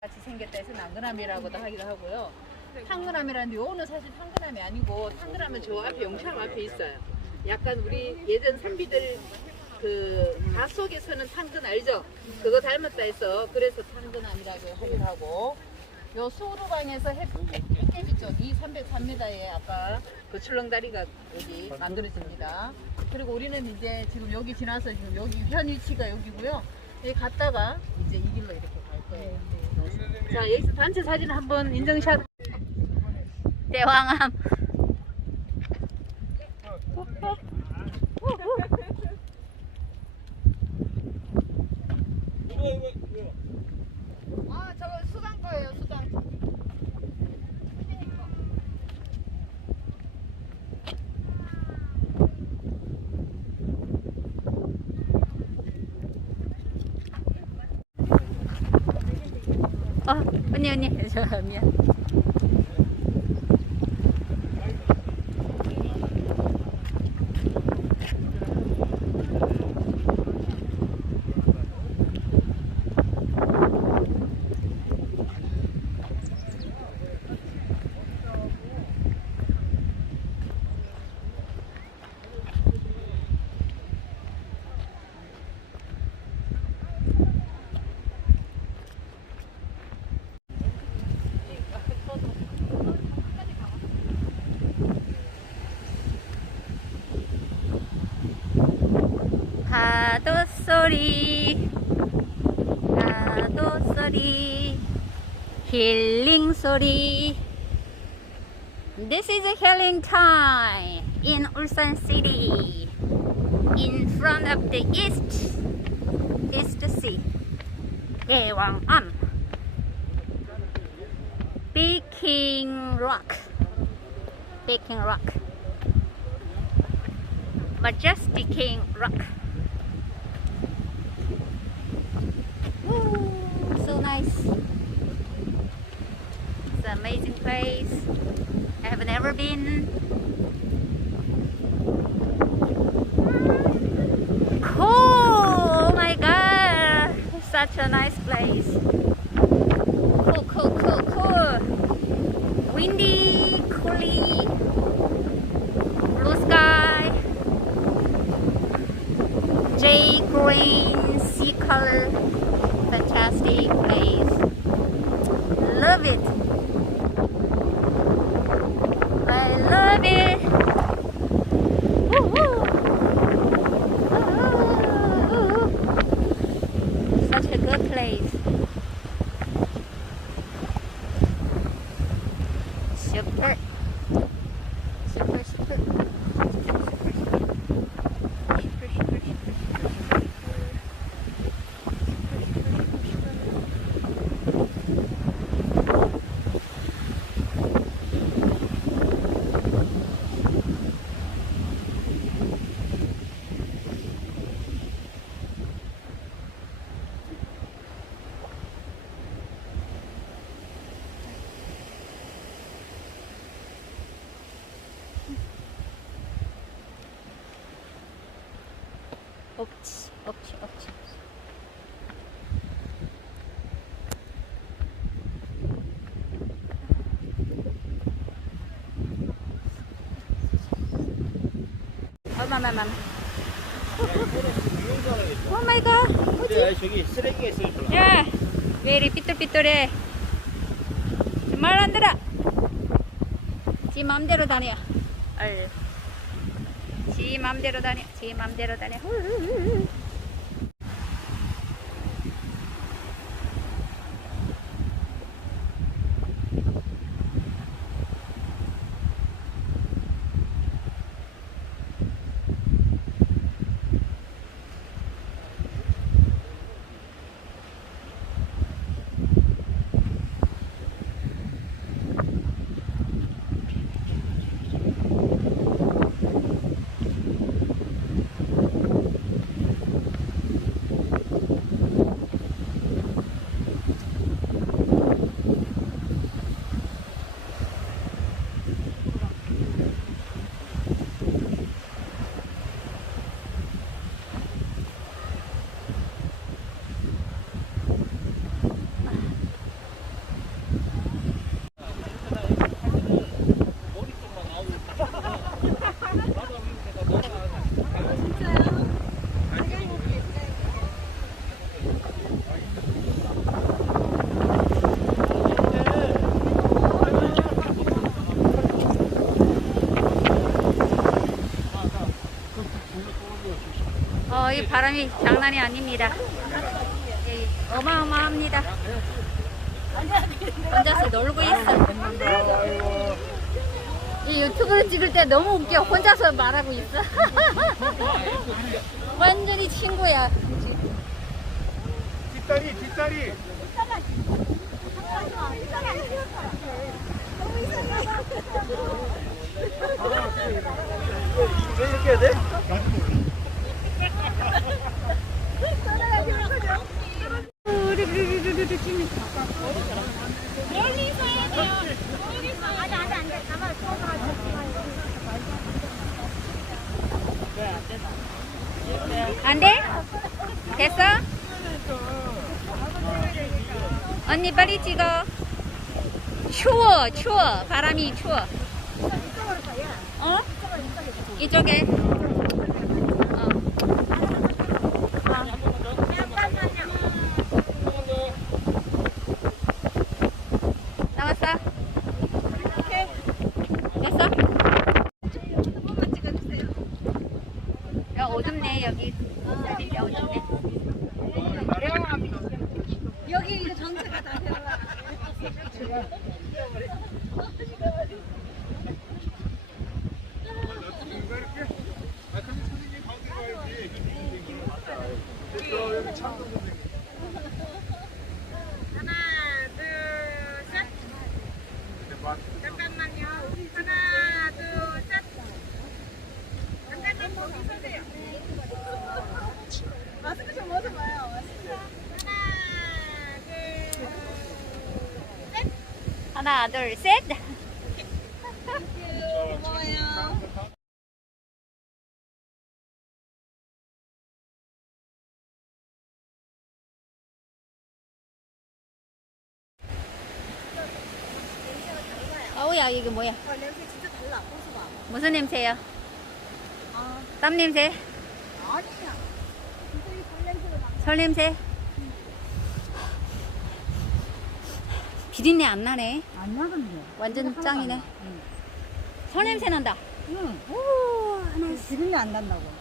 같이 생겼다 해서 난그남이라고도 하기도 하고요. 탕그남이라는데 요거는 사실 탕그남이 아니고, 탕그남은 저 앞에 용참 앞에 있어요. 약간 우리 예전 선비들 그 밭 속에 서는 당근 알죠? 그거 닮았다 해서 그래서 탕그남이라고 하기도 하고, 요 수우루방에서 햇빛 쪽이 303m에 아까 그 출렁다리가 여기 만들어집니다. 그리고 우리는 이제 지금 여기 지나서 지금 여기 현 위치가 여기고요. 여기 갔다가 이제 이 길로 이렇게 갈 거예요. 자, 여기서 단체 사진 한번 인증샷. 대왕암. 아, 저거 수강 거예요, 수강. 언니, 저 미안. 파도 소리, 힐링 소리. This is a healing time in Ulsan City. In front of the east sea, 대왕암, Baking Rock, Majestic Rock. Ooh, so nice. It's an amazing place. I have never been. Cool! Oh my god! Such a nice place. Cool. Windy, coolie, blue sky, jade green, sea color. Fantastic place. Love it. I love it. Woo-hoo. Such a good place. Super. 없지. 얼마나. 오 마이 갓. 뭐지? 저기 쓰레기가 있을 거야. 야, 왜 이리 삐뚤삐뚤해? 말 안 들어. 지 맘대로 다녀. 지 맘대로 다녀. 바람이 장난이 아닙니다. 예, 어마어마합니다. 혼자서 놀고 있어. 이 유튜브 찍을 때 너무 웃겨. 혼자서 말하고 있어. 완전히 친구야. 뒷다리 뒷다리. 왜 이렇게 해야 돼? 멀리 있어야 돼요. 안돼. 가만 안 돼? 됐어? 언니 빨리 찍어. 추워. 바람이 추워. 어? 이쪽에. 나왔어? 됐어? 야, 어둡네, 여기. 야, 어둡네. 여기 전체가 다 되는 하나, 둘, 셋. 잠깐만요. 하나, 둘, 셋. 잠깐만 거기 서세요. 마스크 좀 벗어봐요. 하나, 둘, 셋. 하나, 둘, 셋. 고마워요. 어우야, 이게 뭐야? 냄새 진짜 달라. 벗어봐. 무슨 냄새야? 땀 냄새? 아니야. 진짜 이 냄새가 나. 설 냄새? 비린내 안 나네. 안 나던데. 완전 짱이네. 설 냄새 난다. 응. 오, 하나 비린내 안 난다고.